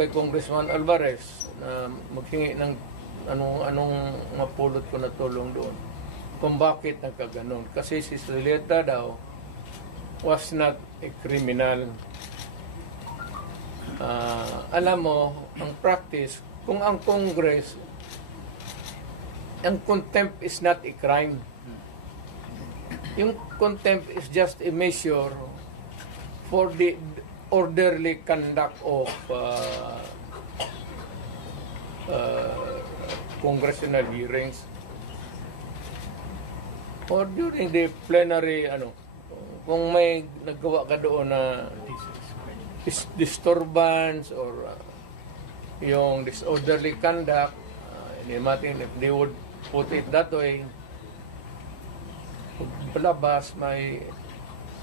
kay Congressman Alvarez na maghingi ng anong mapulot ko na tulong doon. Kung bakit nagkaganon. Kasi si Srileta daw was not a criminal. Alam mo, ang practice, kung ang Congress, ang contempt is not a crime. Yung contempt is just a measure for the orderly conduct of congressional hearings or during the plenary, kung may naggawa ka doon na disturbance or yung disorderly conduct, if they would put it that way, palabas may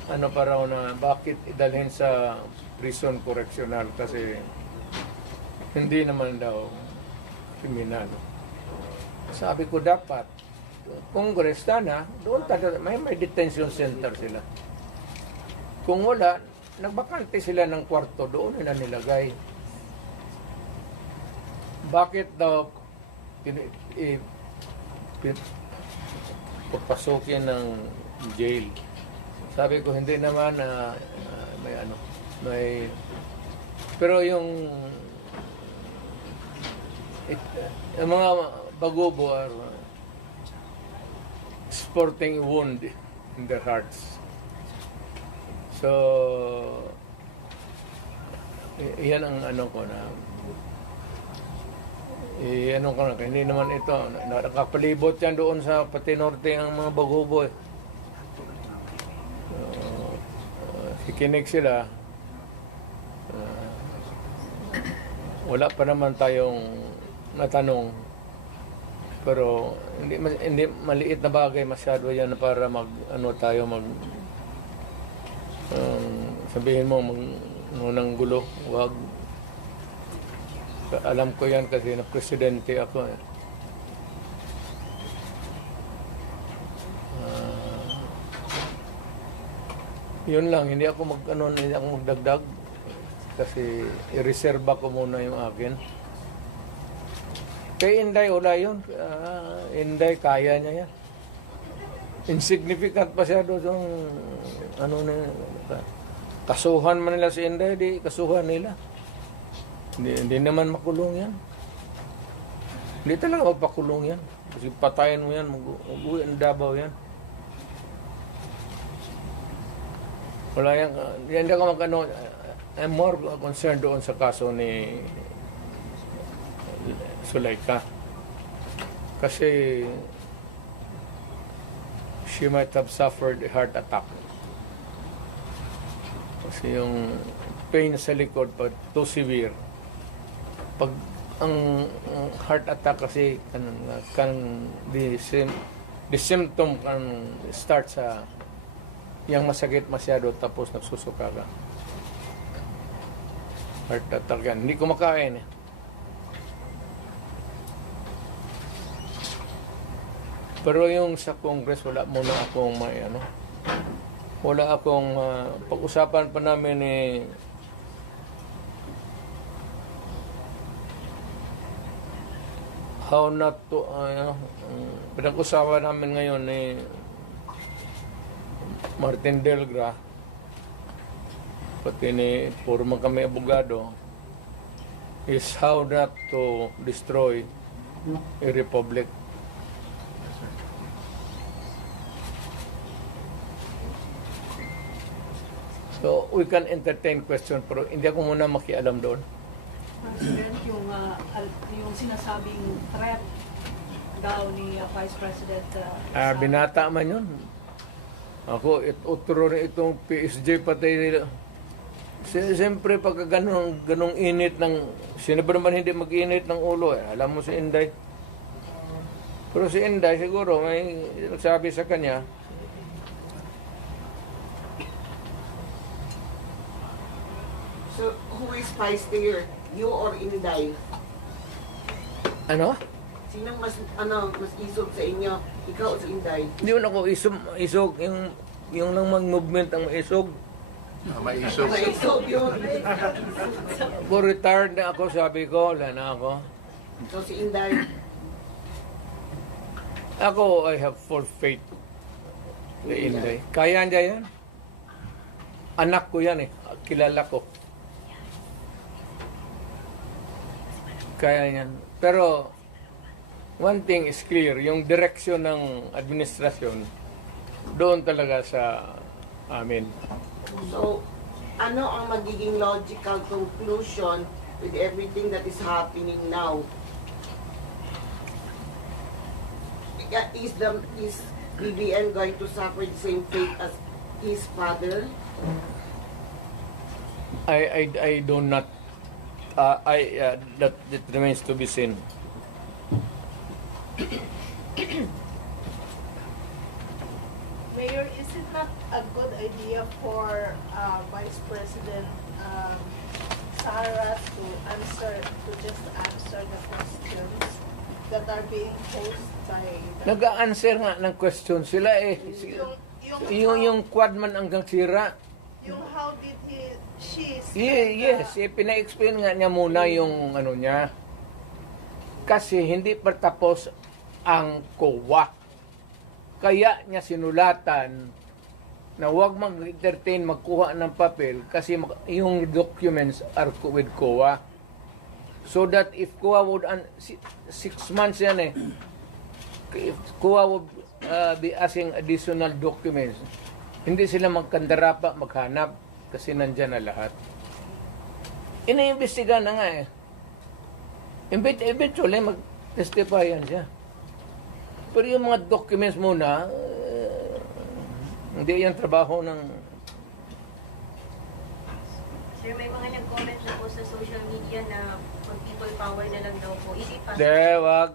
pa raw na bakit idalhin sa prison correctional kasi hindi naman daw kriminal. Sabi ko dapat Congress sana doon may detention center sila. Kung wala, nagbakante sila ng kwarto doon na nilagay. Bakit daw papasukin ng jail? Sabi ko hindi naman may pero yung mga bagubo are sporting wound in their hearts. So yan ang ko na hindi naman ito nakapalibot yan doon sa pati norte ang mga bagubo kikinig sila. Wala pa naman tayong natanong pero hindi maliit na bagay masyado yan para sabihin mo ng gulo. Wag. Alam ko yan kasi na presidente ako. Yun lang, hindi ako magdagdag kasi i-reserve ko muna yung akin. Kay Inday, wala yun. Inday, kaya niya yan. Insignificant pa siya doon kasuhan man nila si Inday, di kasuhan nila. Hindi naman makulong yan. Hindi talaga magpakulong yan. Kasi patayin mo yan, mag-uwi ang Davao yan. Wala yan. Hindi ako I'm more concerned doon sa kaso ni Zuleika. Kasi she might have suffered a heart attack. Kasi yung pain sa likod pa too severe. Pag ang heart attack kasi the symptom can start sa yang masakit masyado tapos nagsusuka ka. Heart attack yan. Hindi kumakain eh. Pero yung sa Congress, wala muna akong wala akong pag-usapan pa namin how not to pinag-usapan namin ngayon Martin Delgra pati puro man kami abogado is how not to destroy a republic. So we can entertain question pero hindi ako muna makialam doon. President, yung sinasabing threat daw ni Vice President binata man yun. Ako, utro rin itong PSG patay nila. Siyempre, pagka ganong init ng... Sino ba naman hindi mag-init ng ulo? Alam mo si Inday. Pero si Inday, siguro, may nagsabi sa kanya. So, who is spicier? You or Inday? Ano? Sinong mas isog sa inyo? Ikaw o si Inday? Hindi mo ako isog. Yung lang mag-movement ang isog. Maisog. Maisog yun. Kung retired na ako, sabi ko, wala na ako. So si Inday, Ako, I have full faith kay Inday. Kaya niya yan. Anak ko yan eh. Kilala ko. Kaya yan. Pero, one thing is clear, yung direksyon ng administrasyon, doon talaga sa amin. so ano ang magiging logical conclusion with everything that is happening now? Is BBM going to suffer the same fate as his father? I do not, that remains to be seen. Mayor, is it not a good idea for Vice President Sara to just answer the questions that are being posed by the... Nag-a-answer nga ng question sila eh. Yung quad man hanggang sira. Yung how did she Yes, pina-explain nga niya muna yung ano niya. Kasi hindi pa tapos ang COA. Kaya niya sinulatan na huwag mag-entertain, magkuha ng papel kasi yung documents are with COA. So that if COA would, 6 months yan eh, if COA would be asking additional documents, hindi sila magkandarapa, maghanap kasi nandyan na lahat. Iniimbestiga na nga eh. Eventually, mag-testify yan siya. Pero yung mga documents muna, hindi yan trabaho ng... Sir, may mga nag-comment na po sa social media na people power na lang daw po. Is it possible? De, wag.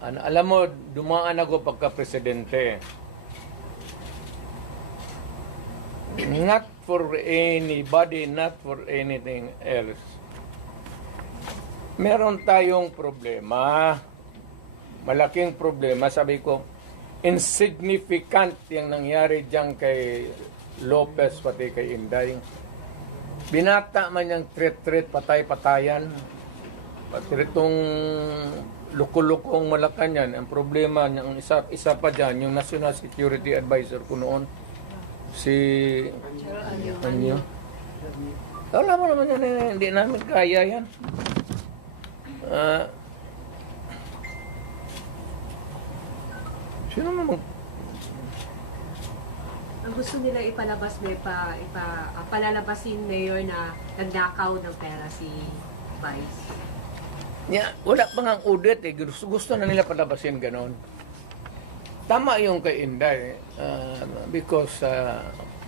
Alam mo, dumaan ako pagka-presidente. Not for anybody, not for anything else. Meron tayong problema. Malaking problema. Sabi ko, insignificant yung nangyari dyan kay Lopez pati kay Inday. Binata man yung threat, patay-patayan. Pati itong luko-lukong Malacanang, ang problema niyang isa pa dyan, yung National Security Advisor ko noon, si Anyo. Wala mo naman yan, hindi namin kaya yan. Sino naman? Ang gusto nila ipalabas, palalabasin mayor na nagnakaw ng pera si Vice. Wala pa nga audit eh. Gusto na nila palabasin ganon. Tama yung kay Inday. Because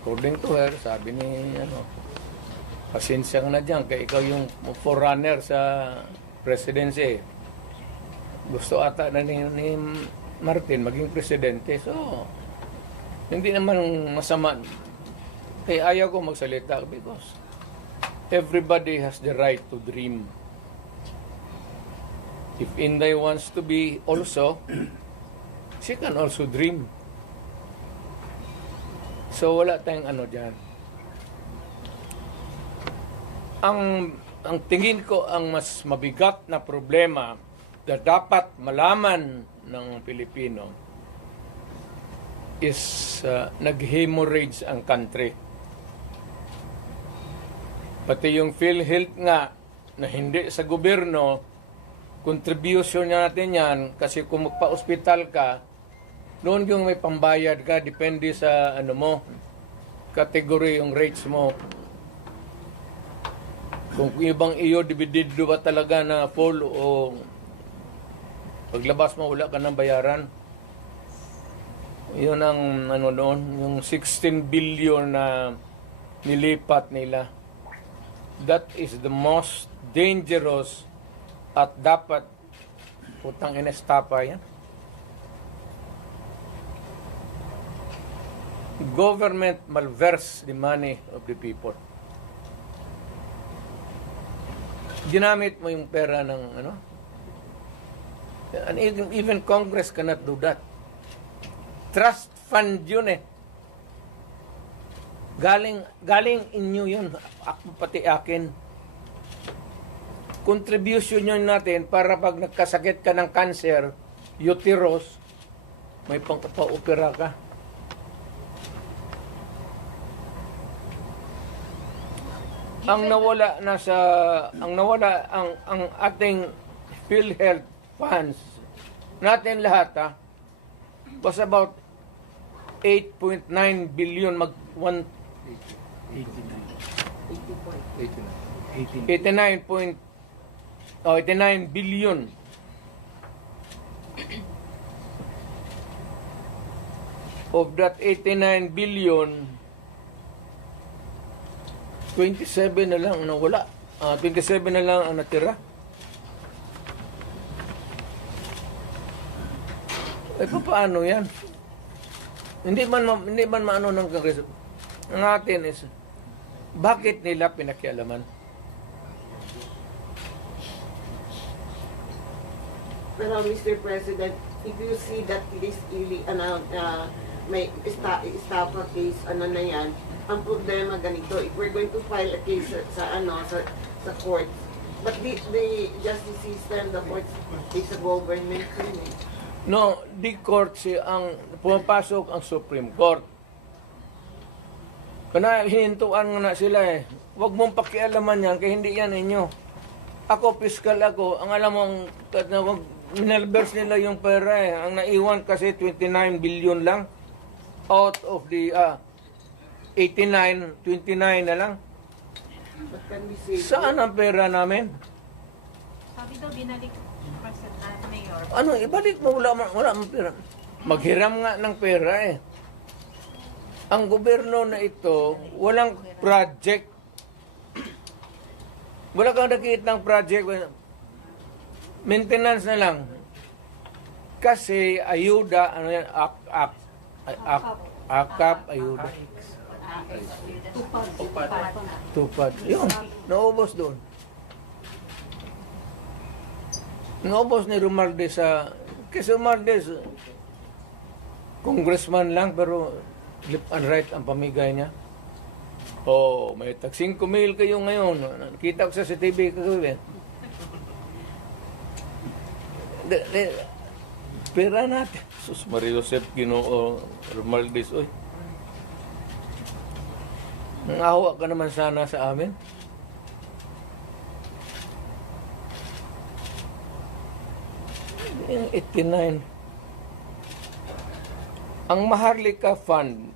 according to her, sabi ni pasensya na dyan, kaya ikaw yung forerunner sa presidency. Gusto ata na ni Martin maging presidente. So, hindi naman masama. Kaya ayaw ko magsalita because everybody has the right to dream. If Inday wants to be also, she can also dream. So, wala tayong ano dyan. Ang tingin ko ang mas mabigat na problema na dapat malaman ng Pilipino is nag-hemorrhage ang country. Pati yung PhilHealth nga na hindi sa gobyerno, contribution natin yan kasi kung magpa-hospital ka, noon yung may pambayad ka, depende sa category yung rates mo. Kung ibang iyo, dividido ba talaga na full o paglabas mo, wala ka ng bayaran. Yun ang noon, yung 16 billion na nilipat nila. That is the most dangerous at dapat putang inestapa yan. Government malverse the money of the people. Ginamit mo yung pera ng and even Congress cannot do that. Trust fund yun eh. Galing inyo yun. Ako pati akin. Contribution yun natin para pag nagkasakit ka ng cancer, uterus, may pang-opera ka. Ang ating PhilHealth funds natin lahat was about 8.9 billion 89 billion. Of that 89 billion, 27 na lang ang nawala. 27 na lang ang natira. Paano yan? Hindi man maano ng Kongreso. Ang atin is, bakit nila pinakialaman? Pero Mr. President, if you see that this really, may estafa case, na yan, ang problema ganito, if we're going to file a case sa court, but the justice system, the court is a government thing. No, the court ang pumapasok ang Supreme Court. Kana hinintuan na sila eh. Huwag mong pakialaman yan, kaya hindi yan inyo. Ako, fiscal ako. Ang alam mong, minalbers nila yung pera eh. Ang naiwan kasi 29 billion lang. Out of the 89, 29 na lang. But can we say, Saan ang pera namin? Sabi daw, binalik Mayor. Ano, ibalik mo, wala mang pera. Maghiram nga ng pera eh. Ang gobyerno na ito, walang project. Wala kang nakikita ng project. Maintenance na lang. Kasi ayuda, ano yan, akap, ayuda. Tupad. Yun, naubos doon. Naubos ni Romualdez kasi Romualdez, congressman lang, pero left and right ang pamigay niya. Oh, may tag 5 mil kayo ngayon. Nakita ko sa CTV kagabi. Pera natin. Sus Maria Joseph Ginoo Romualdez, oy. Nangawa ka naman sana sa amin. Yung 89. Ang Maharlika Fund,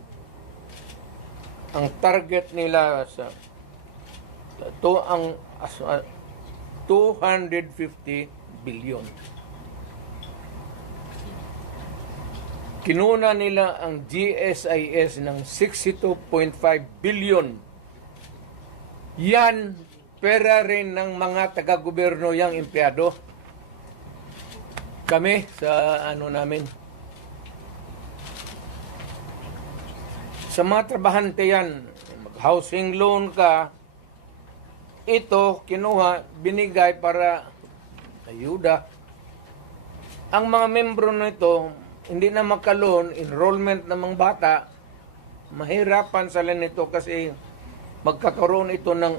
ang target nila sa ang 250 billion. Kinuna nila ang GSIS ng 62.5 billion. Yan, pera rin ng mga taga-gobyerno yang empleyado. Kami sa namin. Sa mga trabahante yan, mag-housing loan ka, ito kinuha, binigay para ayuda. Ang mga membro nito, hindi na makaloon, enrollment ng mga bata, mahirapan sila nito kasi magkakaroon ito ng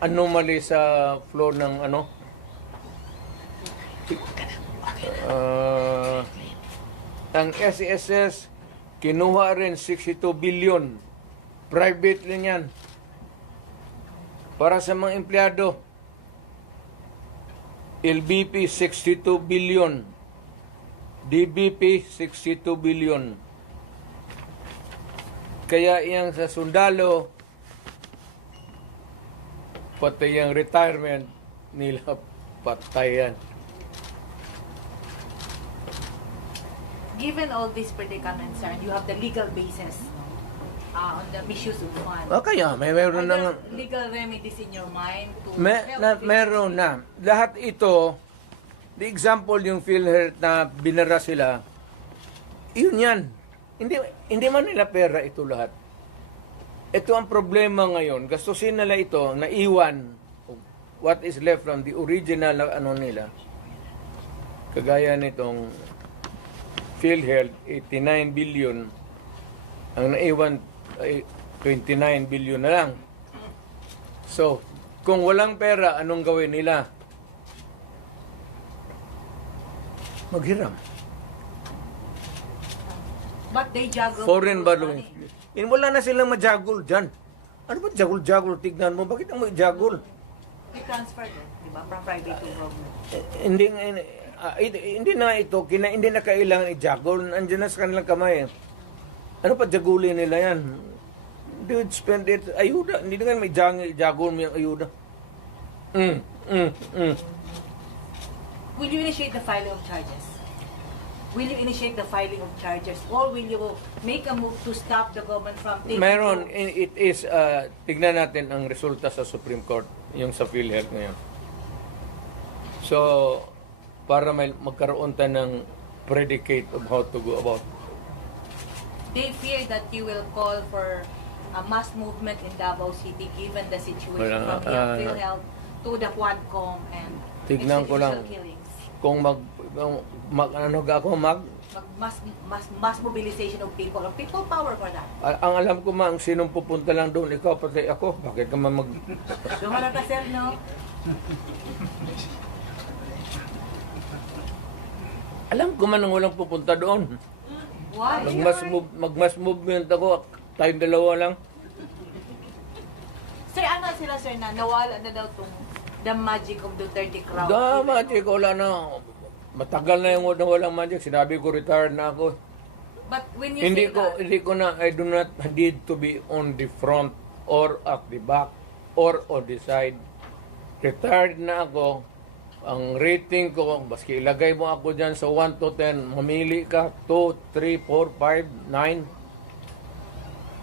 anomaly sa flow ng ang SSS kinuha rin 62 billion. Private rin yan. Para sa mga empleyado. LBP 62 billion. DBP 62 billion. Kaya iyang sa sundalo, pati yung retirement nila patayan. Given all these predicaments, sir, you have the legal basis on the misuse of funds. Kaya meron Are na there legal remedies in your mind to meron na. Lahat ito, the example yung PhilHealth na binara sila, yun yan. Hindi man nila pera ito lahat. Ito ang problema ngayon. Gastusin nila ito, naiwan what is left from the original na nila. Kagaya nitong PhilHealth, 89 billion. Ang naiwan ay 29 billion na lang. So, kung walang pera, anong gawin nila? Maghiram. But they juggle Foreign people's borrowing. money. Wala na silang majagul dyan. Ano ba jagul-jagul? Tignan mo, bakit ang jagul? They transfer them, di ba? From private to government. Hindi na ito, hindi na kailangan i-jagul. Andiyan na sa kanilang kamay. Ano pa jagulin nila yan? They would spend it, ayuda. Hindi na may jagul mo yung ayuda. Will you initiate the filing of charges? Will you initiate the filing of charges? Or will you make a move to stop the government from taking Meron, loans? it is, tignan natin ang resulta sa Supreme Court, yung sa PhilHealth ngayon. So, para magkaroon tayo ng predicate of how to go about. They fear that you will call for a mass movement in Davao City given the situation Wala, from the PhilHealth to the Quadcom and Tignan ko lang. extrajudicial killings. Kung Mass mobilization of people power for that. ang alam ko ang sinong pupunta lang doon, ikaw pati ako, bakit ka Dumala ka, sir, no? alam ko man ang walang pupunta doon. Why? Magmass movement ako, tayong dalawa lang. Sir, ano sila, sir, na nawala na daw tong the magic of Duterte crowd? Magic, wala na. Matagal na yung walang magic. Sinabi ko, retired na ako. But when you say that, Hindi ko na, I do not need to be on the front or at the back or on the side. Retired na ako. Ang rating ko, baski ilagay mo ako dyan sa 1 to 10, mamili ka, 2, 3, 4, 5, 9.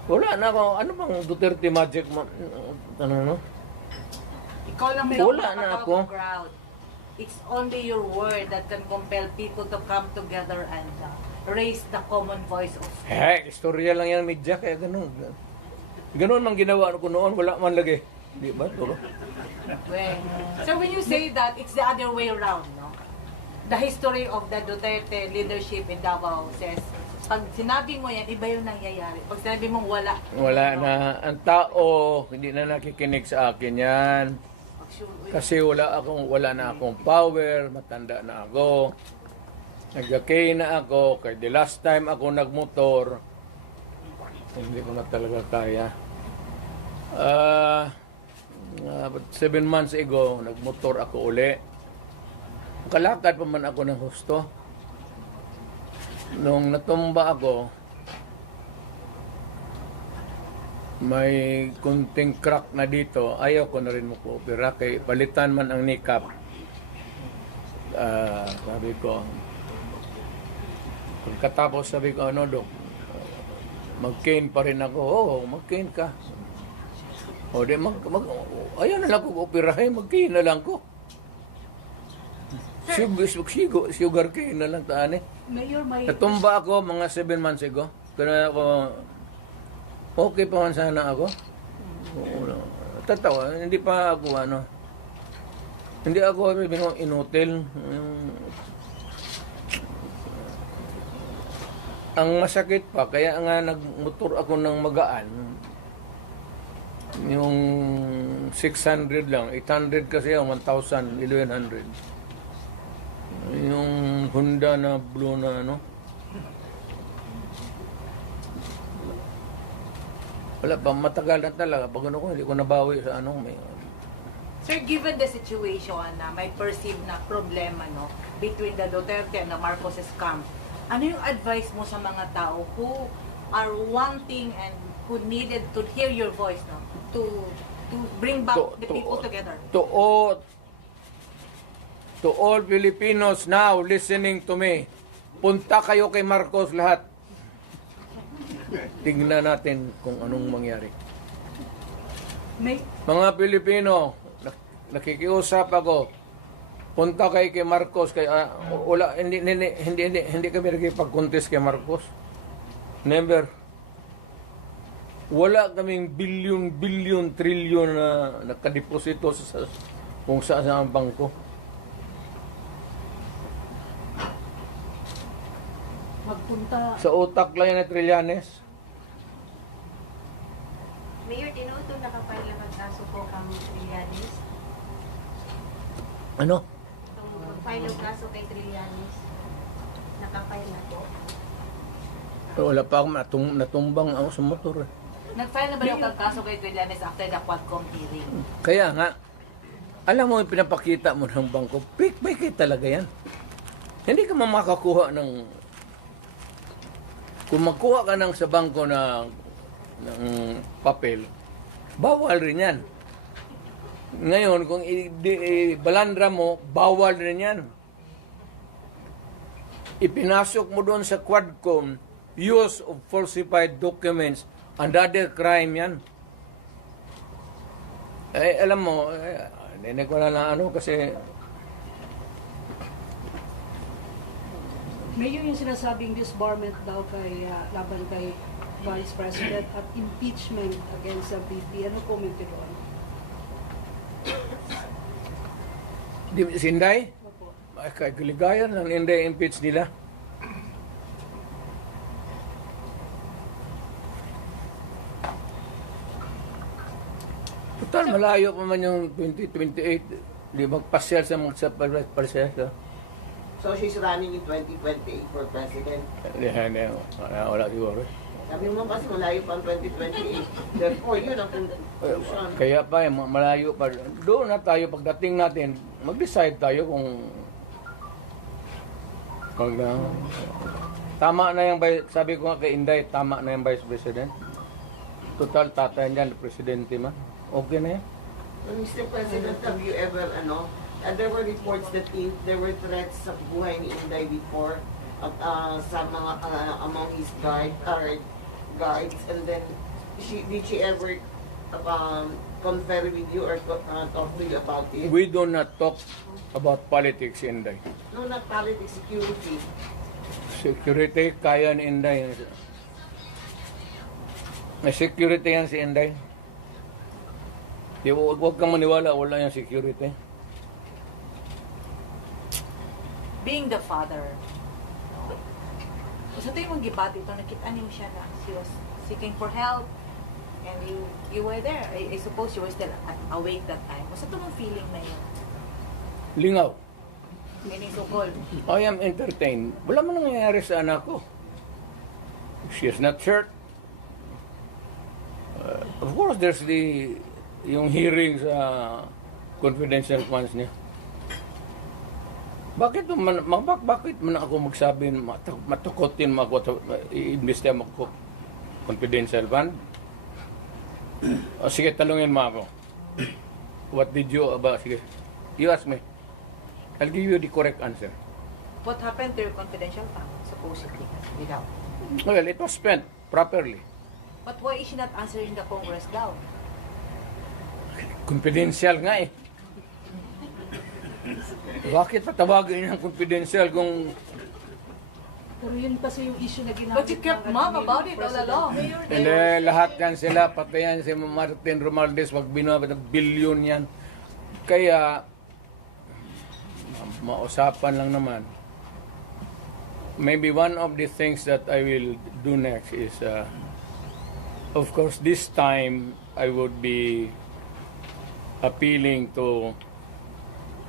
Wala na ako. Ano bang Duterte magic? Ano? ikaw lang may Wala na makatawag ako. ng crowd. It's only your word that can compel people to come together and raise the common voice of Istorya lang yan, media, kaya ganun. Ganun man ginawa ko noon, wala man lagi. Di ba? Tulo? well. So when you say that, it's the other way around, no? The history of the Duterte leadership in Davao says, pag sinabi mo yan, iba yung nangyayari. Pag sinabi mong wala. Wala na. Ang tao, hindi na nakikinig sa akin yan. Kasi wala na akong power, matanda na ako. Nagkakay na ako, kaya the last time ako nagmotor, hindi ko na talaga kaya. 7 months ago, nagmotor ako uli. Kalakad pa man ako ng husto. Nung natumba ako, may kunting crack na dito. Ayaw ko na rin mag-opera. Kay palitan man ang kneecap. Sabi ko, pagkatapos sabi ko, ano Dok, mag-cane pa rin ako. Oo, mag-cane ka. O di, ayaw na lang ko operahin, mag-cane na lang ko. Sugar cane na lang taan eh. Mayor, may... Natumba ako mga 7 months ago. Kaya ako, okay pa man sana ako. Tatawa, hindi pa ako hindi ako inutil. Ang masakit pa, kaya nga nagmotor ako ng magaan. Yung 600 lang, 800 kasi yung 1,000, 1,100. Yung Honda na blue na wala pa, matagal na talaga. Pag ko, hindi ko nabawi sa may... Sir, given the situation na may perceived na problema between the Duterte and the Marcoses camp, ano yung advice mo sa mga tao who are wanting and who needed to hear your voice to bring back the people together? To all Filipinos now listening to me, punta kayo kay Marcos lahat. Tingnan natin kung anong mangyari. Mga Pilipino, nakikiusap ako. Punta kayo kay Marcos, hindi kami nakipag-contest kay Marcos. Never. Wala kaming billion, trillion na nakadeposito sa kung saan ang bangko. Magpunta. Sa utak lang yan na trilyanes. Trillanes? Ano? Itong mag-file ng kaso kay Trillanes. Nakapile na po. Wala pa ako natumbang ako sa motor. Eh. Nag-file na ba yung kaso kay Trillanes after the Quadcom hearing? Kaya nga, alam mo yung pinapakita mo ng bangko, fake talaga yan. Hindi ka makakuha ng... Kung magkuha ka ng sa bangko ng papel, bawal rin yan. Ngayon, kung balandra mo, bawal rin yan. Ipinasok mo doon sa Quadcom, use of falsified documents, another crime yan. Eh, alam mo, hindi ko na ano kasi... Mayor, yung sinasabing disbarment daw kay laban kay Vice President at impeachment against sa VP. Ano comment yun doon? Sinday? Opo. Ay, kaligayan lang, hindi impeach nila. Total, malayo pa man yung 2028. Di magpasyal sa magpasyal. So she's running in 2028 for president. Hindi, wala siguro. Sabi mo kasi malayo pa ang 2028. Therefore, yun ang conclusion. Kaya pa, malayo pa. Doon na tayo, pagdating natin, mag-decide tayo kung tama na yung, sabi ko nga kay Inday, tama na yung Vice President. Total, tatay niyan, Presidente man. Okay na yan. Mr. President, have you ever, there were reports that there were threats sa buhay ni Inday before sa mga, among his guards, and then, did she ever confer with you or talk to you about it? We do not talk about politics, Inday. No, not politics, security. Security, kaya ni Inday. May security yan si Inday. Huwag kang maniwala, wala yung security. Being the father, sa tuwing mong gibati ito, nakita niyo siya na she was seeking for help and you were there. I suppose you were still awake that time. Sa tuwing feeling na yun? Lingaw. Meaning sukol. I am entertained. Wala man nangyayari sa anak ko. She is not hurt. Of course, there's yung hearing sa confidential funds niya. Bakit man ako magsabi matukotin mo ako i-invest mo ako confidential fund? O sige, talungin mo ako. What did you about? Sige, you ask me. I'll give you the correct answer. What happened to your confidential fund, supposedly, without? Well, it was spent properly. But why is she not answering the Congress daw? Confidential nga eh. Bakit patawagin ng confidential kung... Pero yun kasi yung issue na ginamit. But you kept mum about it all along. Hindi, lahat yan sila, pati yan si Martin Romualdez, wag binabit ng bilyon yan. Kaya, mausapan lang naman. Maybe one of the things that I will do next is, of course, this time, I would be appealing to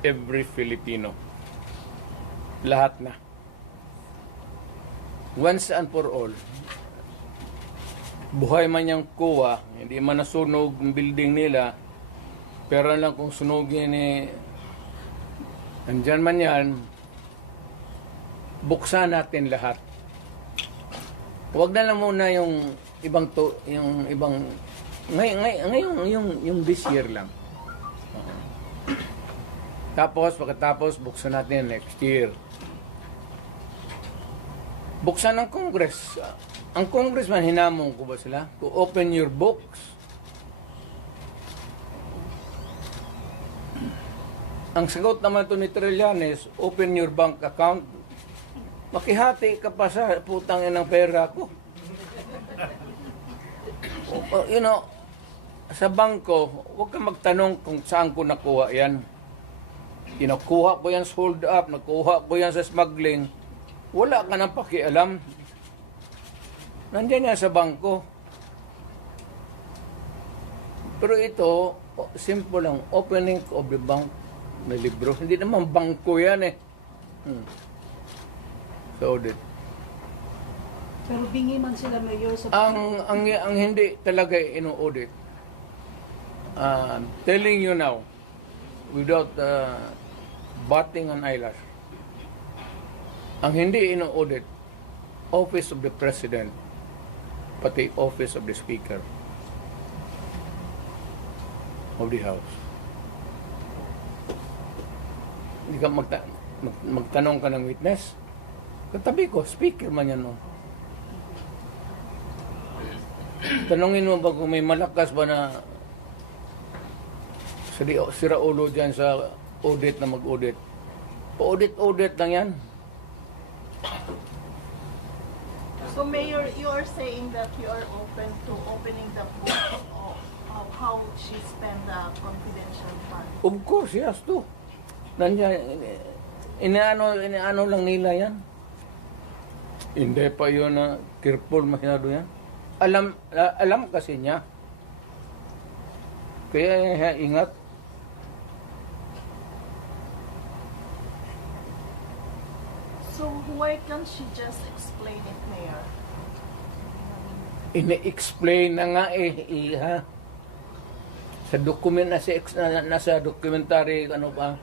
every Filipino. Lahat na. Once and for all. Buhay man yung kuha, hindi man nasunog ang building nila, pero lang kung sunugin andyan man yan, buksan natin lahat. Huwag na lang muna yung ibang ngayon yung this year lang. Tapos, pagkatapos, buksan natin next year. Buksan ng Congress. Ang Congressman, hinamon ko ba sila? To open your books. Ang sagot naman ito ni Trillanes, open your bank account. Makihati ka pa sa putang ng pera ko. Sa bangko, huwag ka magtanong kung saan ko nakuha yan. Nakuha ko yan sa hold up, nakuha ko yan sa smuggling. Wala ka nang pakialam. Nandiyan yan sa bangko. Pero ito, simple lang, opening of the bank na libro. Hindi naman bangko yan eh. Sa audit. Pero bingi man sila mayor sa Ang hindi talaga ino-audit, telling you now, without batting an eyelash, ang hindi ino-audit, Office of the President, pati Office of the Speaker of the House. Hindi ka magtanong ka ng witness. Katabi ko, speaker man yan, no? Tanongin mo ba kung may malakas ba na sira ulo dyan sa audit na mag-audit? Audit lang yan. So Mayor, you are saying that you are open to opening the book of how she spent the confidential fund. Of course, yes, to. Nandiyan, inaano lang nila yan. Hindi pa yun na careful masyado yan. Alam kasi niya. Kaya ingat. So why can't she just explain it, Mayor? Ine-explain na nga ha. Sa document nasa documentary ano pa.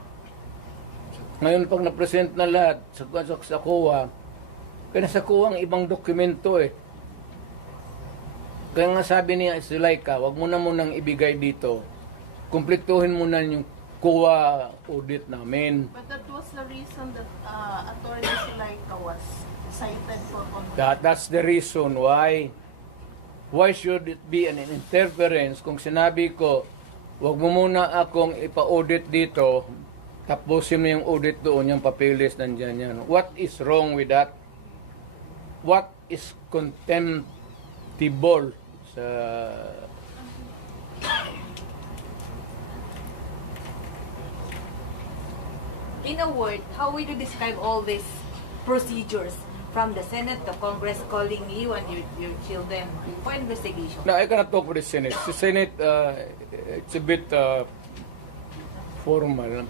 Ngayon pag na-present na lahat sa COA, kaya nasa COA ang ibang dokumento eh. Kaya nga sabi niya Zulaika, wag mo na munang ibigay dito. Kumpletuhin mo na yung COA audit namin. But that was the reason that Attorney Zulaika was cited for contempt. That's the reason why. Why should it be an interference kung sinabi ko, wag mo muna akong ipa-audit dito, tapusin mo yung audit doon, yung papilis nandyan yan. What is wrong with that? What is contemptible sa... In a word, how would you describe all these procedures from the Senate to Congress calling you and your children for investigation? Now, I cannot talk for the Senate. The Senate, it's a bit formal.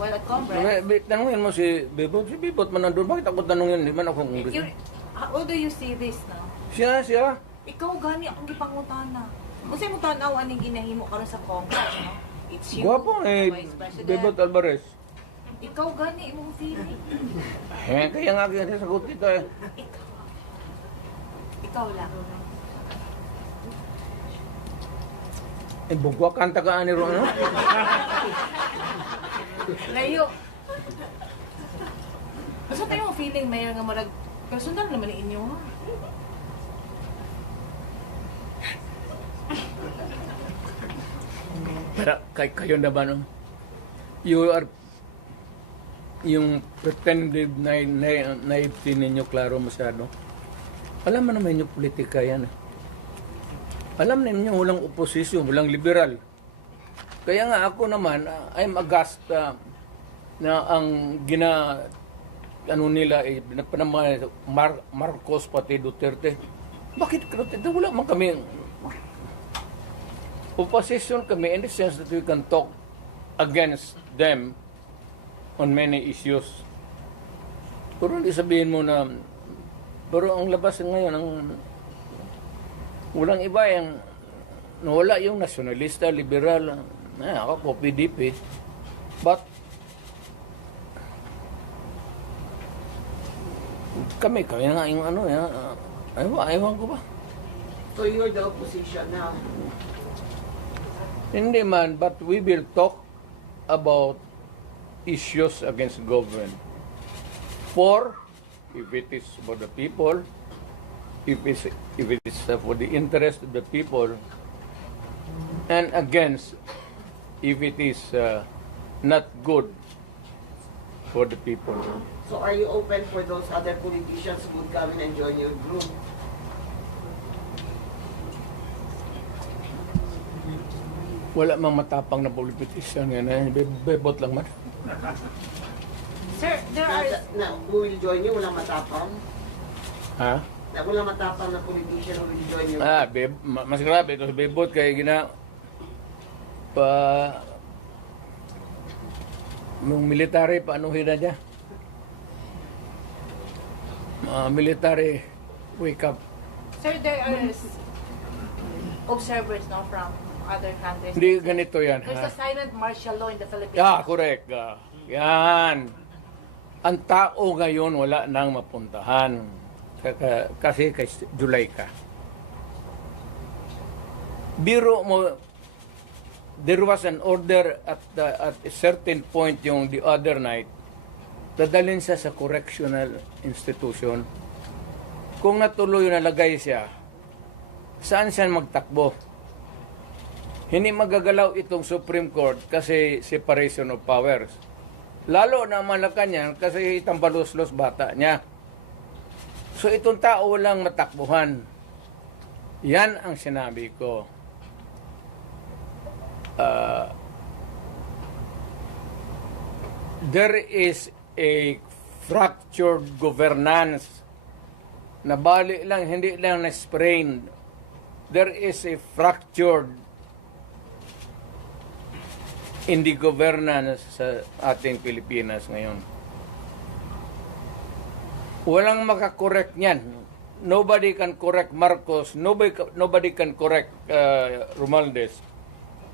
Well, at Congress, Tanungin mo si Bibot. Si Bibot man nandun. Bakit ako tanungin? Di man ako you, how do you see this now? Siya. Ikaw gani akong gipangutana. Kasi mo tanaw aning ginahimo karon sa Congress, no? It's you, Guwapo the Vice President. Bibot Alvarez. Ikaw gani imong feeling. Kaya nga kaya sagot kita eh. Ikaw lang. Bugwa kanta ka ni Ron, no? Layo. Basta tayo feeling mayor nga marag personal naman ni inyo, ha? Pero kayo na ba, no? You are yung pretended naivety ninyo klaro masyado. Alam mo naman yung politika yan. Eh. Alam ninyo walang oposisyon, walang liberal. Kaya nga ako naman, I'm aghast na ang ano nila eh, Marcos pati Duterte. Bakit Duterte? Wala man kami opposition kami in the sense that we can talk against them on many issues. Pero hindi sabihin mo na pero ang labas ngayon ang walang iba yung wala yung nasyonalista, liberal, ako po PDP. But kami nga yung ano aywan ko ba? So you're the opposition now. Hindi man, but we will talk about issues against government. For, if it is for the people, if it is for the interest of the people, and against, if it is not good for the people. So are you open for those other politicians who would come in and join your group? Wala mang matapang na politician yan. Bebot lang man. Sir, there are Who will join you? Walang matapang? Ha? Na wala matapang na politician will join you. Mas grabe ito, bebot kay gina pa nung military paanuhin na niya. Military wake up. Sir, there are observers no from other countries. Hindi ganito yan. There's a silent martial law in the Philippines. Correct. Yan. Ang tao ngayon wala nang mapuntahan. Kasi kay July ka. Biro mo, there was an order at a certain point yung the other night, dadalhin siya sa correctional institution. Kung natuloy nalagay siya, saan siya magtakbo? Hindi magagalaw itong Supreme Court kasi separation of powers. Lalo na Malacanang kasi itambalos-los bata niya. So itong tao walang matakbuhan. Yan ang sinabi ko. There is a fractured governance na bali lang, hindi lang na-sprained. There is a fractured in the governance sa ating Pilipinas ngayon. Walang makakorek niyan. Nobody can correct Marcos. Nobody can correct Romualdez.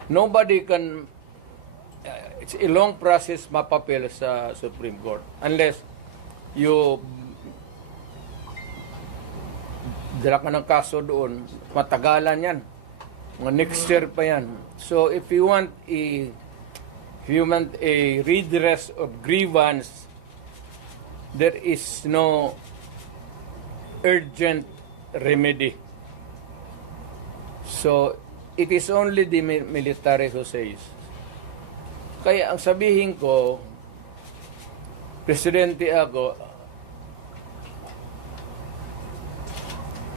Nobody can... it's a long process mapapil sa Supreme Court. Unless you dala ka ng kaso doon, matagalan yan. Mga next year pa yan. So if you want a redress of grievance, there is no urgent remedy. So, it is only the military who says. Kaya ang sabihin ko, presidente ako,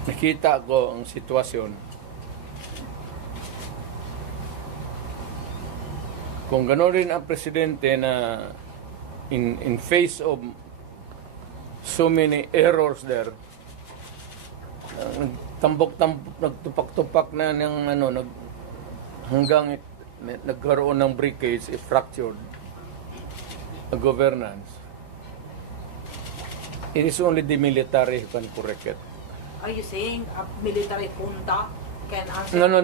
nakita ko ang sitwasyon. Kung gano'n rin ang presidente na in face of so many errors there, nagtupak-tupak na ng hanggang nagkaroon ng breakage, fractured governance. It is only the military who can correct it. Are you saying a military junta can answer? No.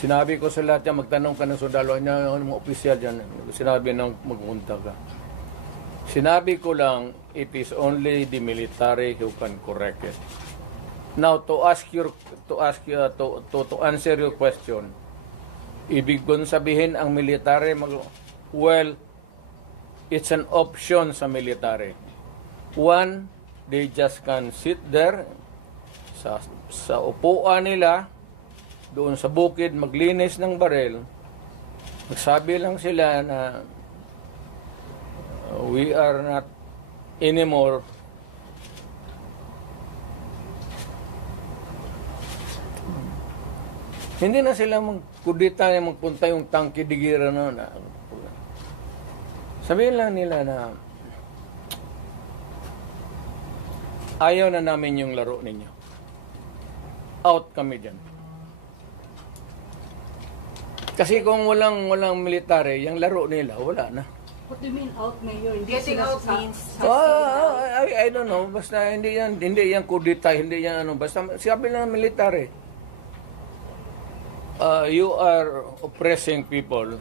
Sinabi ko sa lahat yan, magtanong ka ng sundalo niya, mga opisyal dyan, sinabi nang magpunta ka. Sinabi ko lang, it is only the military who can correct it. Now, to answer your question, ibig kong sabihin ang military, well, it's an option sa military. One, they just can sit there sa upuan nila, doon sa bukid, maglinis ng baril. Magsabi lang sila na we are not anymore hindi na sila magkudita na magpunta yung tangke digira na sabihin lang nila na ayaw na namin yung laro ninyo. Out kami dyan. Kasi kung walang military, yung laro nila, wala na. What do you mean out, Mayor? Hindi Getting sila out sa- means I don't know. Basta hindi yan kudita, hindi yan ano. Basta sabi lang ng military. You are oppressing people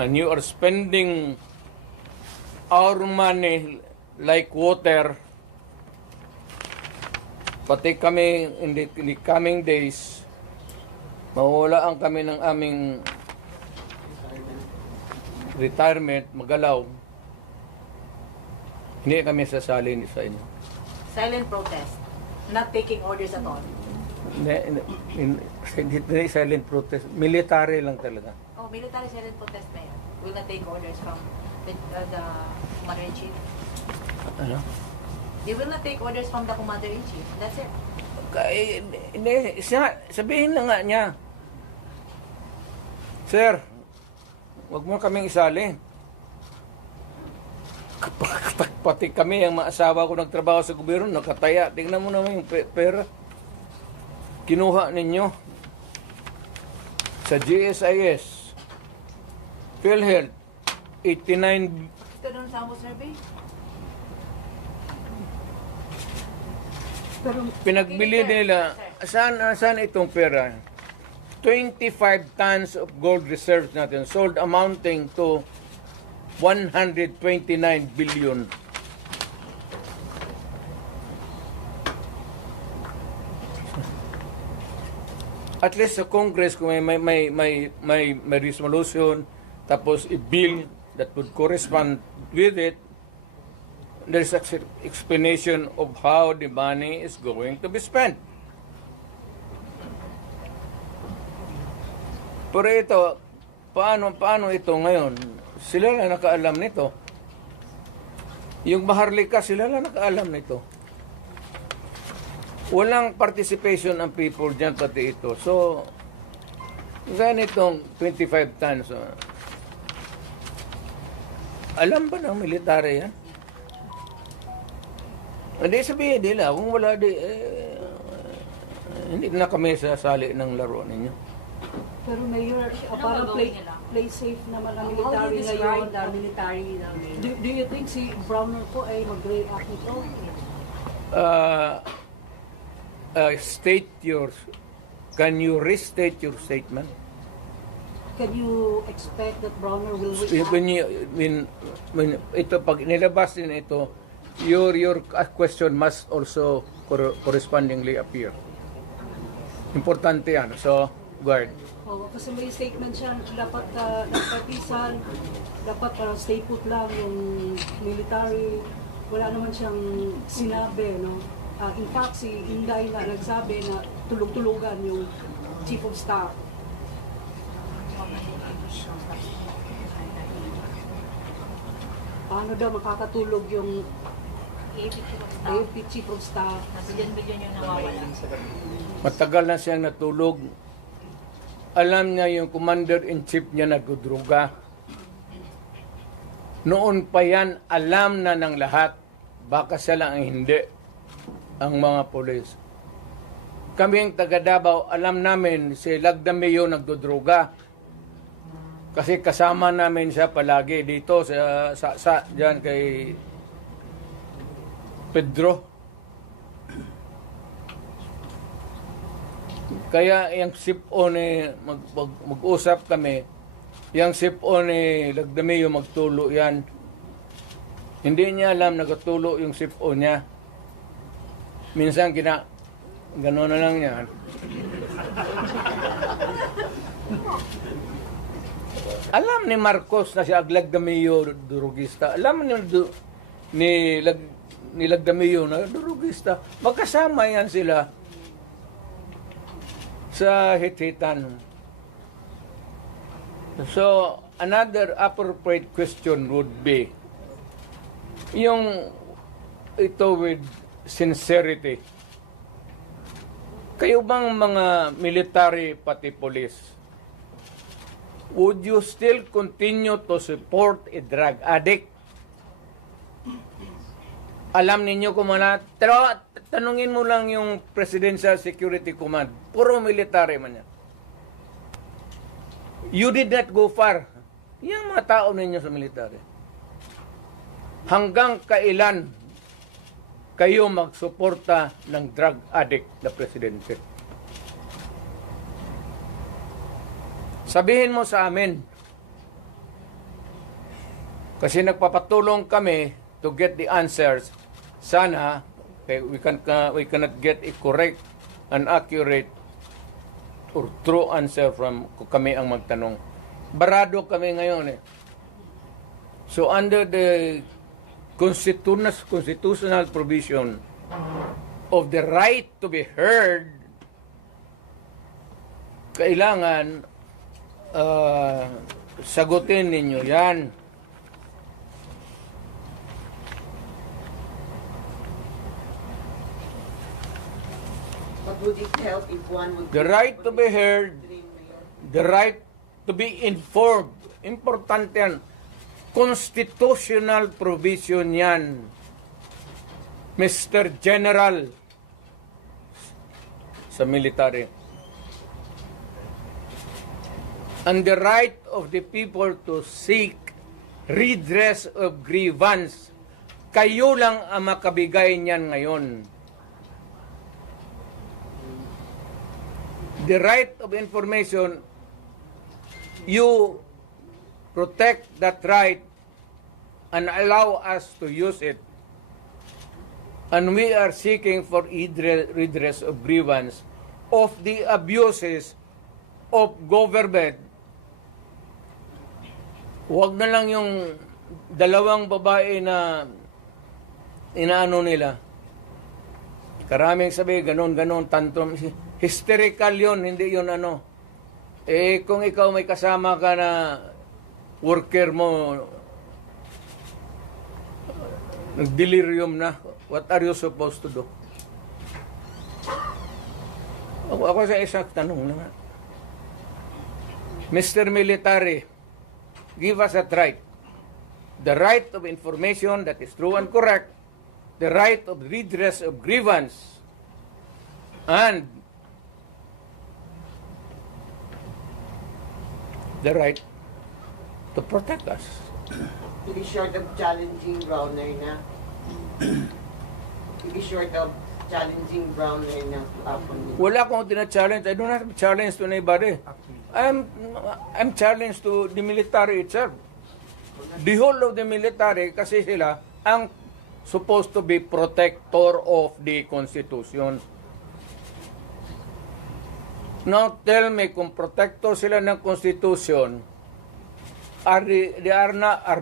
and you are spending our money like water. Pati kami in the coming days, mawawalaan kami ng aming retirement, magalaw. Hindi kami sasalin sa inyo. silent protest, not taking orders at all. Hindi silent protest. Military lang talaga. Oh, military silent protest na yun. Will not take orders from the commander-in-chief. Ano? They will not take orders from the commander-in-chief. That's it. Hindi, sabihin na nga niya. Sir, wag mo kaming isali. Pati kami, ang mga asawa ko nagtrabaho sa gobyerno, nakataya. Tingnan mo naman yung pera. Kinuha ninyo sa GSIS, PhilHealth, 89. Ito doon sa Amo survey? Pero Pinagbili nila, saan itong pera? 25 tons of gold reserves natin sold amounting to 129 billion. At least sa Congress kung may resolution tapos i-bill that would correspond with it, there's an explanation of how the money is going to be spent. Pero ito, paano ito ngayon? Sila lang nakaalam nito. Yung Maharlika, sila lang nakaalam nito. Walang participation ang people dyan, pati ito. So, ganitong 25 tons. Alam ba ng military yan? Hindi sabihin nila, kung wala hindi na kami sasali ng laro ninyo. Pero Mayor, parang play safe naman ang How do military you describe ngayon. the military namin? Do you think si Browner po ay mag-react nito? Can you restate your statement? Can you expect that Browner will react? When ito, pag nilabas din ito, your question must also correspondingly appear. Importante yan. So, guard. Oo, kasi may statement siya, dapat nagpatisan, dapat stay put lang yung military. Wala naman siyang sinabi, no? In fact, si Inday na nagsabi na tulog-tulugan yung Chief of Staff. Paano daw makakatulog yung AFP Chief of Staff? Bilyon-bilyon yung nawawala. Matagal na siyang natulog. Alam niya yung commander-in-chief niya nagdudruga. Noon pa yan, alam na ng lahat. Baka siya lang ang hindi. Ang mga polis. Kaming taga Davao, alam namin si Lagdameo nagdudruga. Kasi kasama namin siya palagi dito sa diyan kay Pedro. Kaya yung sip-on mag-usap kami, yung sip-on Lagdameo magtulo yan. Hindi niya alam nagatulo yung sip-on niya. Minsan gano'n na lang yan. Alam ni Marcos na si Lagdameo durugista. Alam ni Lagdameo na durugista. Magkasama yan sila sa hit-hitan. So, another appropriate question would be, yung ito with sincerity. Kayo bang mga military pati police, would you still continue to support a drug addict? Alam ninyo kung pero tanungin mo lang yung Presidential Security Command. Puro military man yan. You did not go far. Yung mga tao ninyo sa military. Hanggang kailan kayo magsuporta ng drug addict na presidente? Sabihin mo sa amin. Kasi nagpapatulong kami to get the answers. Sana we cannot get a correct and accurate or true answer from kami ang magtanong. Barado kami ngayon eh. So under the constitutional provision of the right to be heard, kailangan sagutin ninyo yan. But would it help if one would... The right to be heard, the right to be informed. Importante yan. Constitutional provision yan, Mr. General, sa military. And the right of the people to seek redress of grievance. Kayo lang ang makabigay niyan ngayon. The right of information, you protect that right and allow us to use it. And we are seeking for redress of grievance of the abuses of government. Huwag na lang yung dalawang babae na inaano nila. Karaming sabi, ganon, tantrum. Hysterical yun, hindi yun ano. Eh, kung ikaw may kasama ka na worker mo, nag-delirium na, what are you supposed to do? Ako sa isang tanong lang. Mr. Military, give us that right. The right of information that is true and correct, the right of redress of grievance, and the right to protect us. To be short of challenging Browner na. To be short of challenging Browner na to happen. Wala akong tina-challenge. I don't have a challenge to anybody. I'm challenged to the military itself. The whole of the military, kasi sila ang supposed to be protector of the Constitution. Now tell me, kung protector sila ng Constitution, are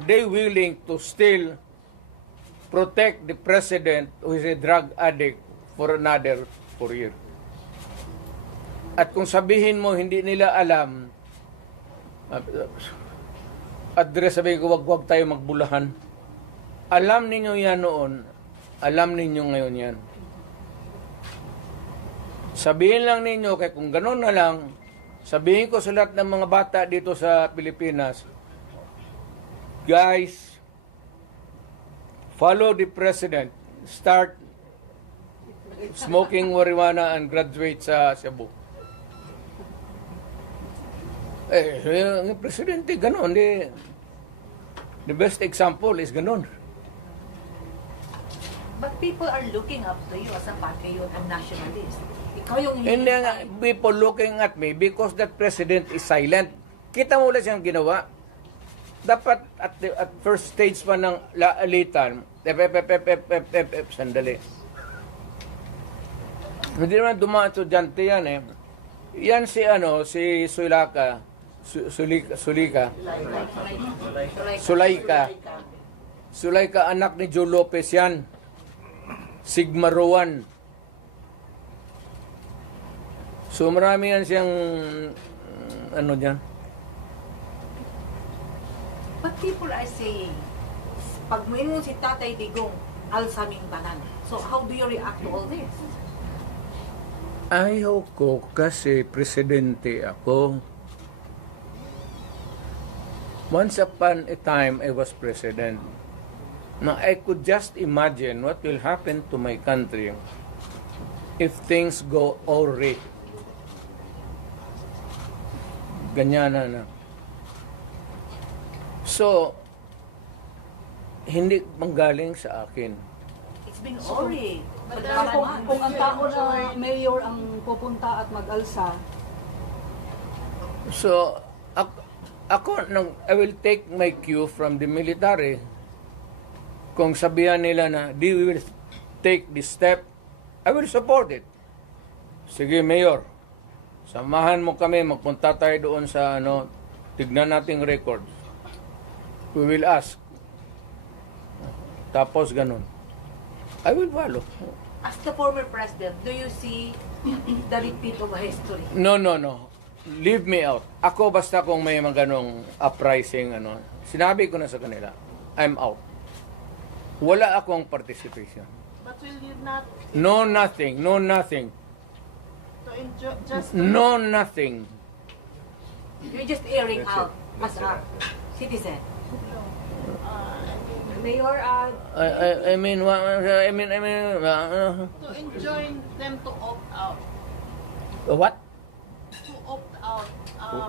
they willing to still protect the president who is a drug addict for another 4 years? At kung sabihin mo hindi nila alam, address sabihin ko, wag tayo magbulahan. Alam ninyo yan noon, alam ninyo ngayon yan. Sabihin lang ninyo, kaya kung gano'n na lang, sabihin ko sa lahat ng mga bata dito sa Pilipinas, guys, follow the president, start smoking marijuana and graduate sa Cebu. Yung presidente, gano'n. The best example is gano'n. But people are looking up to you as a patriot and nationalist. Ikaw yung And then, people looking at me because that president is silent. Kita mo ulit siyang ginawa. Dapat at first stage pa ng laalitan, sandali. Hindi naman dumaan estudyante yan eh. Yan si Sulaika, anak ni Joe Lopez yan. Sigma Rowan. So marami yan siyang dyan. But people are saying, pag maingon si Tatay Digong, alsaming tanan. So how do you react to all this? Ayaw ko kasi presidente ako. Once upon a time, I was president. Now, I could just imagine what will happen to my country if things go awry. Ganyan na. So, hindi manggaling sa akin. It's been already. Kung ang tao na mayor ang pupunta at mag-alsa, So, I will take my cue from the military. Kung sabihan nila na, they will take this step, I will support it. Sige, Mayor, samahan mo kami, magpunta tayo doon sa, tignan nating records. We will ask. Tapos ganun. I will follow. As the former president, do you see the repeat of history? No. Leave me out. Ako basta kung may mga ganong uprising, sinabi ko na sa kanila, I'm out. Wala akong participation. But will you not No nothing. to enjoy just No nothing. You're just airing out as a citizen. Mayor, I mean, To enjoin them to opt out. what? To opt out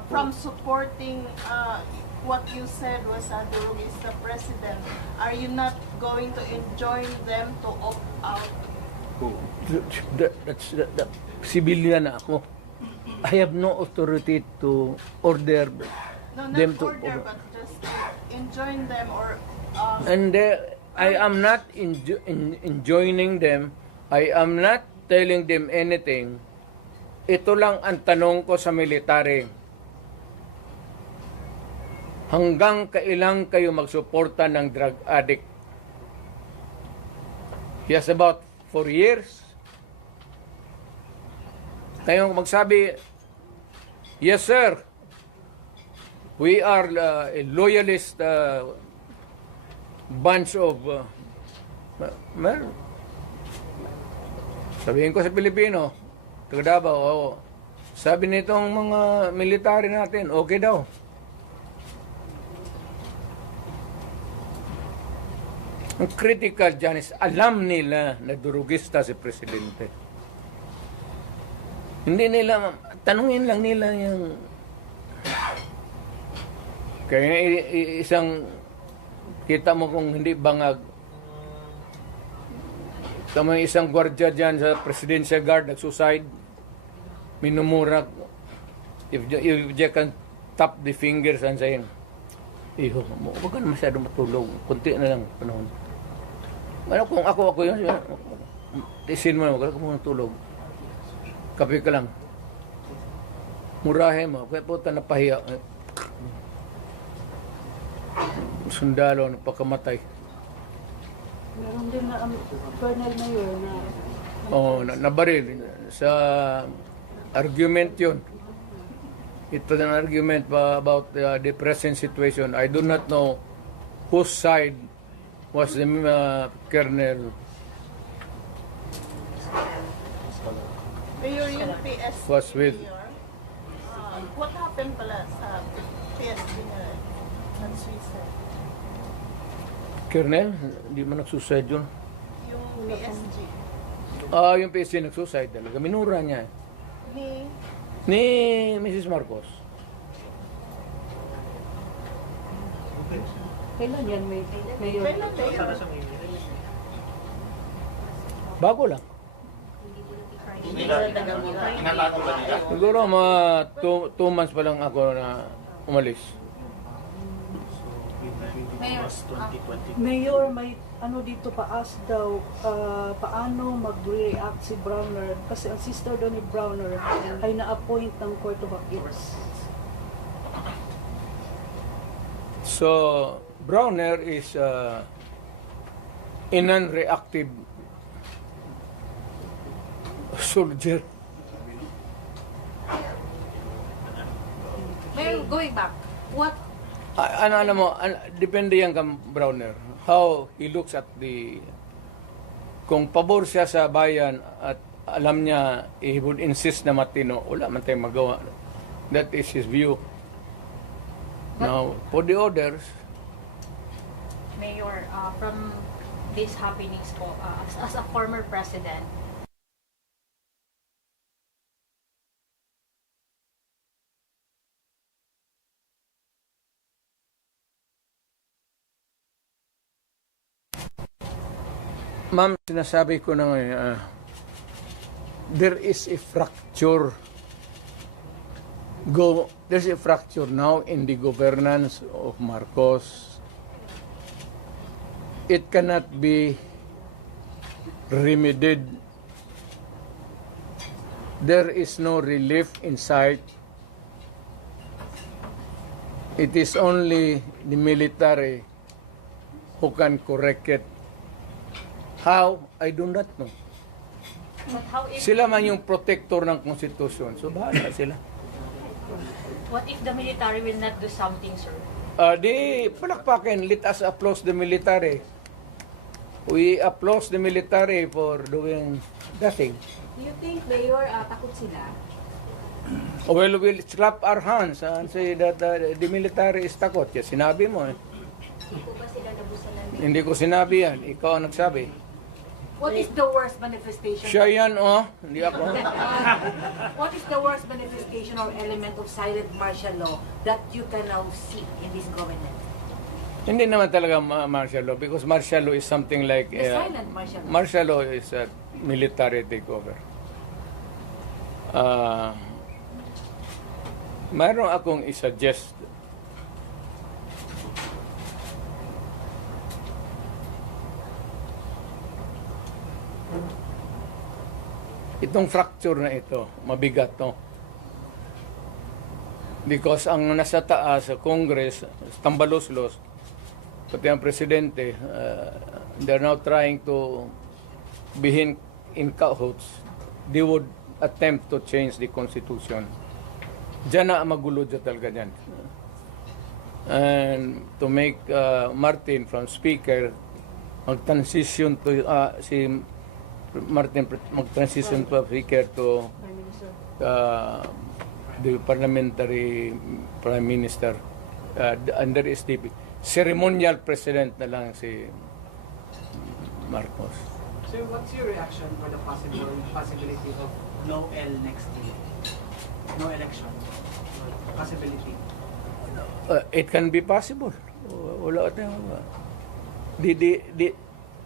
from supporting what you said was Durug is the president. Are you not going to enjoin them to opt out? That's civilian na ako. I have no authority to order No, not them to order, but just enjoin them or and I am not enjoining them. I am not telling them anything. Ito lang ang tanong ko sa military. Hanggang kailan kayo magsuporta ng drug addict? Yes, about 4 years. Kayo magsabi, yes sir, we are a loyalist bunch of sabihin ko sa Pilipino, taga Davao, oo. Sabi nitong mga military natin, okay daw. Ang critical dyan is alam nila na durugista si Presidente. Hindi nila, tanungin lang nila yung kaya isang kita mo kung hindi bangag. Tama isang gwardiya dyan sa Presidential Guard nag-suicide. Minumura. If you can tap the fingers and saying, iho, huwag ka na masyadong matulog. Kunti na lang panahon. Ano kung ako yun, tisin mo na, huwag ka muna tulog. Kape ka lang. Murahe mo. Kaya puta napahiya. Sundalo, napakamatay. Meron din na Colonel Mayor na Nabaril. Sa argument yun. Ito na argument about the present situation. I do not know whose side was the Colonel. Mayor yung PSD. Was with. Mayor, what happened pala sa PSD na nag-suicide? Colonel, hindi man nagsuicide yun. Yung PSG. Yung PSG nagsuicide talaga. Minura niya. Ni Mrs. Marcos. kailan yan, Mayor? Kailan Mayor? Bago lang. Siguro mga 2 months pa lang ako na umalis. Mayor, may ano dito paas daw, paano mag-react si Browner kasi ang sister daw ni Browner ay na-appoint ng Court of Appeals. So, Browner is a non-reactive soldier. Mayor, going back, what Ano mo, depende yan kang Browner. How he looks at kung pabor siya sa bayan at alam niya, he would insist na matino, wala man tayong magawa. That is his view. Now, for the others, Mayor, from these happenings po, as a former president, ma'am, sinasabi ko na ngayon, there is a fracture. There's a fracture now in the governance of Marcos. It cannot be remedied. There is no relief in sight. It is only the military who can correct it. How? I do not know. but how if, Sila man yung protector ng konstitusyon. So, bahala sila. what if the military will not do something, sir? Di palakpakin. Let us applaud the military. We applaud the military for doing nothing. do you think, Mayor, takot sila? Well, we'll slap our hands and say that the military is takot. Yes, sinabi mo eh. Hindi po ba Hindi ko sinabi yan. Ikaw ang nagsabi. What is the worst manifestation? Siya yan, oh. Hindi ako. What is the worst manifestation or element of silent martial law that you can now see in this government? Hindi naman talaga martial law because martial law is something like... The silent martial law. Martial law is a military takeover. Mayroon akong i-suggest. Itong fracture na ito, mabigat to. Because ang nasa taas sa Congress, tambalos-los, pati ang presidente, they're now trying to be in cahoots. They would attempt to change the Constitution. Diyan na magulo dyan talaga dyan. And to make Martin from Speaker mag-transition to si Martin mag-transition to Speaker to Prime Minister. the parliamentary prime minister under SDP. Ceremonial president na lang si Marcos. So what's your reaction for the possibility of no L next year? No election? Possibility? It can be possible. Wala tayong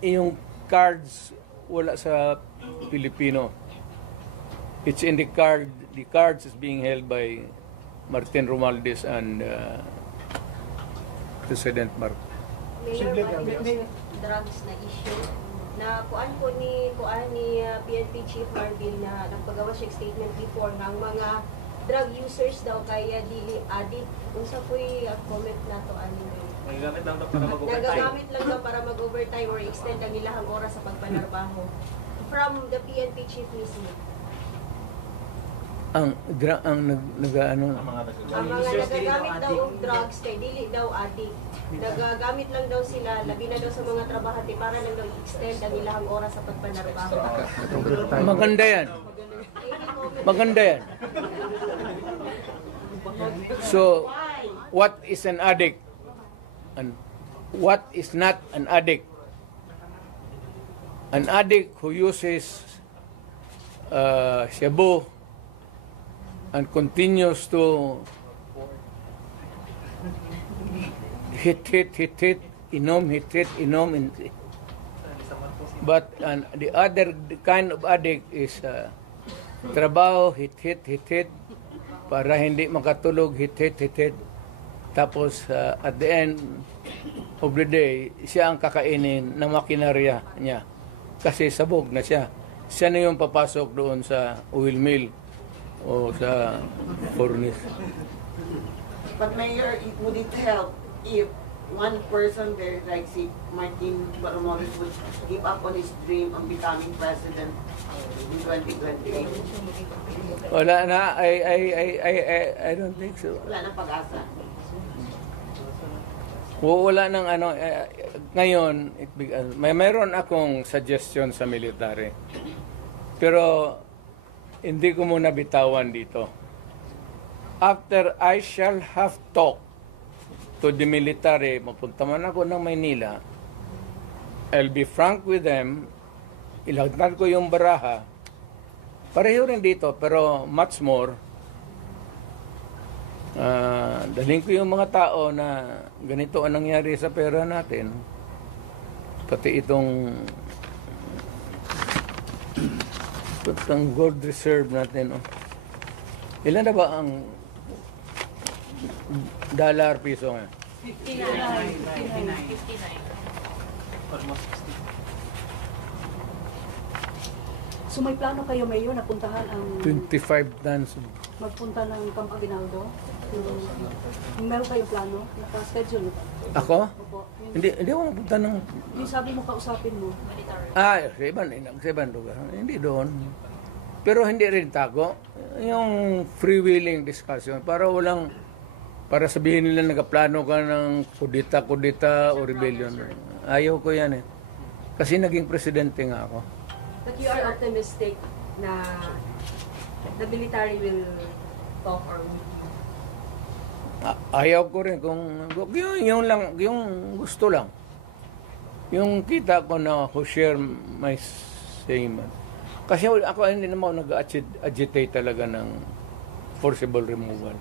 yung cards wala sa Pilipino. It's in the card. The cards is being held by Martin Romualdez and President Marcos. Mayor, may drugs na issue na kuan ni PNP Chief Marvin na nagpagawa siya statement before ng mga drug users daw kaya dili addict. Unsa po'y comment na to ani Nagagamit lang daw para mag-overtime. nagagamit lang daw para mag-overtime or extend ang ilahang oras sa pagpanarbaho. From the PNP Chief mismo. Ang nagaano Ang mga nagagamit daw og drugs kay dili daw addict. Nagagamit lang daw sila, labi na daw sa mga trabahante para lang daw i-extend ang ilahang oras sa pagpanarbaho. maganda yan. Maganda yan. So, what is an addict? And what is not an addict? An addict who uses shabu and continues to hit, inom. But the other kind of addict is trabaho, hit, para hindi makatulog, hit. Tapos at the end of the day, siya ang kakainin ng makinarya niya. Kasi sabog na siya. Siya na yung papasok doon sa oil mill o sa furnace. But Mayor, would it help if one person there, like si Martin Romualdez, would give up on his dream of becoming president in 2028? Wala na, I don't think so. Wala na pag-asa. Wala nang ano, ngayon, mayroon akong suggestion sa military. Pero, hindi ko muna bitawan dito. After I shall have talked to the military, mapunta man ako ng Maynila, I'll be frank with them, ilagnan ko yung baraha, pareho rin dito, pero much more, dalhin ko yung mga tao na ganito ang nangyari sa pera natin. Pati itong gold reserve natin. Oh. Ilan na ba ang dollar piso ngayon? 59. Almost 60. So may plano kayo, Mayor, na puntahan ang 25 tons. magpunta ng Campo Aguinaldo? Meron kayong plano? Naka-schedule ba? Ako? Opo. Hindi ako mapunta ng... Yung sabi mo, kausapin mo. Sa ibang lugar. Hindi doon. Pero hindi rin tago. Yung freewheeling discussion. Para sabihin nila nagaplano ka ng kudita o rebellion. Ayaw ko yan eh. Kasi naging presidente nga ako. But you are optimistic na the military will talk or meet you? Ayaw ko rin kung yung gusto lang. Yung kita ko na who share my same. Kasi ako hindi naman nag-agitate talaga ng forcible removal.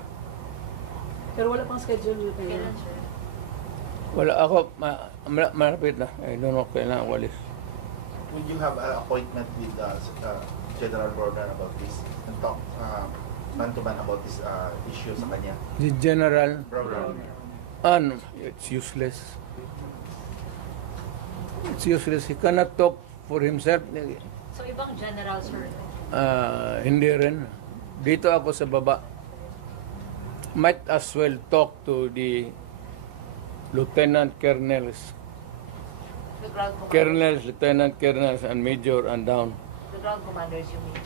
Pero wala pang schedule kayo. Kailan, sir? Wala ako, malapit na. I don't know kailan walis. Would you have an appointment with General Broner about this and talk man-to-man about this issue sa kanya? The general, Broner. it's useless. It's useless. He cannot talk for himself. So, ibang general, sir. Hindi rin. Dito ako sa baba. Might as well talk to the lieutenant colonels, The ground commanders. colonels, lieutenant colonels, and major and down. The ground commanders, you mean?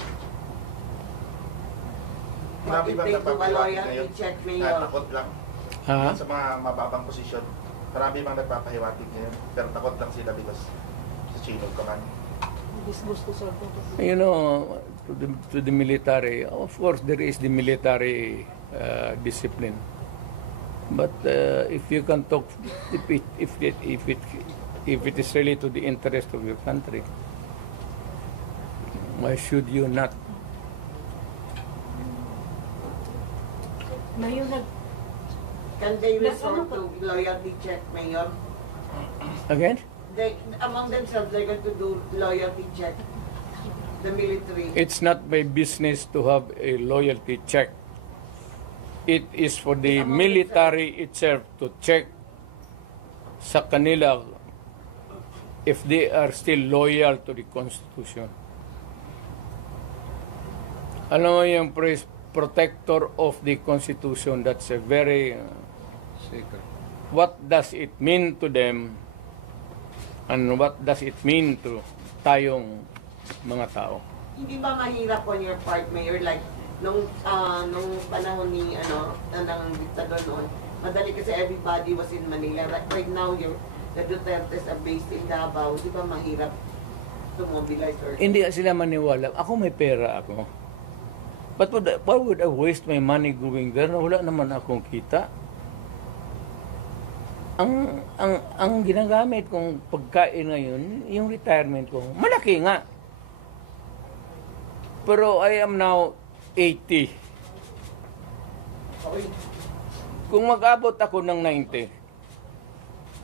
Marami bang Take to nagpapahiwatig loyalty ngayon? check, Na Mayor. takot lang Ha? sa mga mababang posisyon. Marami bang nagpapahiwatig ngayon? Pero takot lang sila because sa chain of command. Disgusto sir. You know, to the military, of course, there is the military discipline. But if you can talk, if it is really to the interest of your country, why should you not? Mayor, Can they resort to loyalty check, Mayor? Again? They, among themselves, they're going to do loyalty check. The military. It's not my business to have a loyalty check. It is for the military itself to check sa kanila if they are still loyal to the Constitution. Alam mo yung protector of the Constitution, that's a very secret. What does it mean to them and what does it mean to tayong mga tao? Hindi ba mahirap on your part, Mayor? Like, nung panahon ni, ng diktador noon, madali kasi everybody was in Manila. Right now, the Dutertes are based in Davao. Di ba mahirap to mobilize or... Hindi sila maniwala. Ako may pera ako. But why would I waste my money going there? Wala naman akong kita. Ang ginagamit kong pagkain ngayon, yung retirement ko, malaki nga. Pero I am now 80. Kung mag-abot ako ng 90,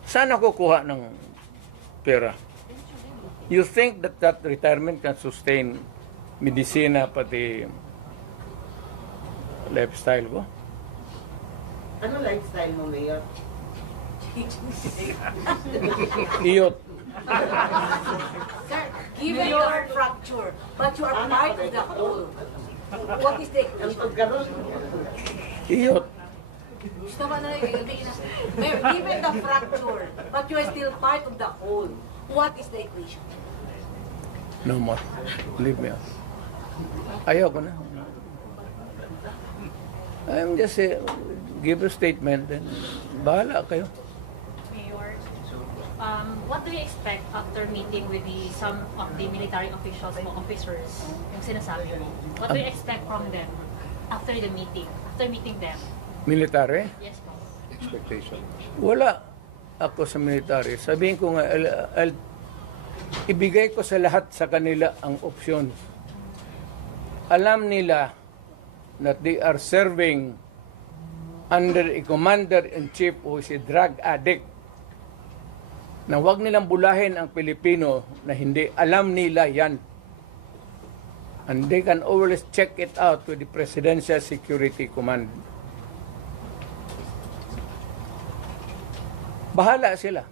saan ako kuha ng pera? You think that retirement can sustain medisina pati lifestyle ko? Ano lifestyle mo, Mayor? Iyot. Sir, given your fracture, but you are part of the whole, what is the Ang equation? pagkaroon, Iyot. Gusto ba na Mayor, given the fracture, but you are still part of the whole, what is the equation? No more. Leave me out. Ayaw ko na. I'm just give a statement and bahala kayo. Mayor, what do you expect after meeting with some of the military officials o officers, yung sinasabi mo? What do you expect from them after the meeting? After meeting them? Military? Yes, po. Wala ako sa military. Sabihin ko nga, ibigay ko sa lahat sa kanila ang opsyon. Alam nila that they are serving under a commander-in-chief who is a drug addict. Na huwag nilang bulahin ang Pilipino na hindi alam nila yan. And they can always check it out with the Presidential Security Command. Bahala sila.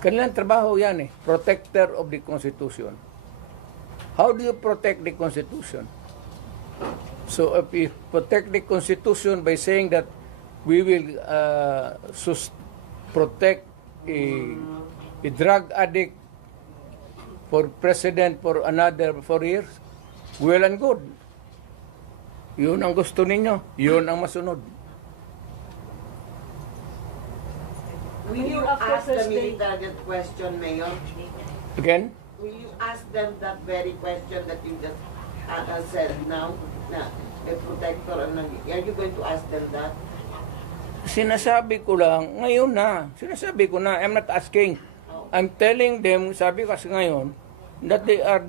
Kanilang trabaho yan protector of the Constitution. How do you protect the Constitution? So if we protect the Constitution by saying that we will protect a drug addict for president for another 4 years, well and good. Yun ang gusto ninyo. Yun ang masunod. will you ask the military that question, Mayor? Again? Will you ask them that very question that you just said now? Na a protector, are you going to ask them that? Sinasabi ko lang, ngayon na. Sinasabi ko na, I'm not asking. I'm telling them, sabi kasi ngayon, that they are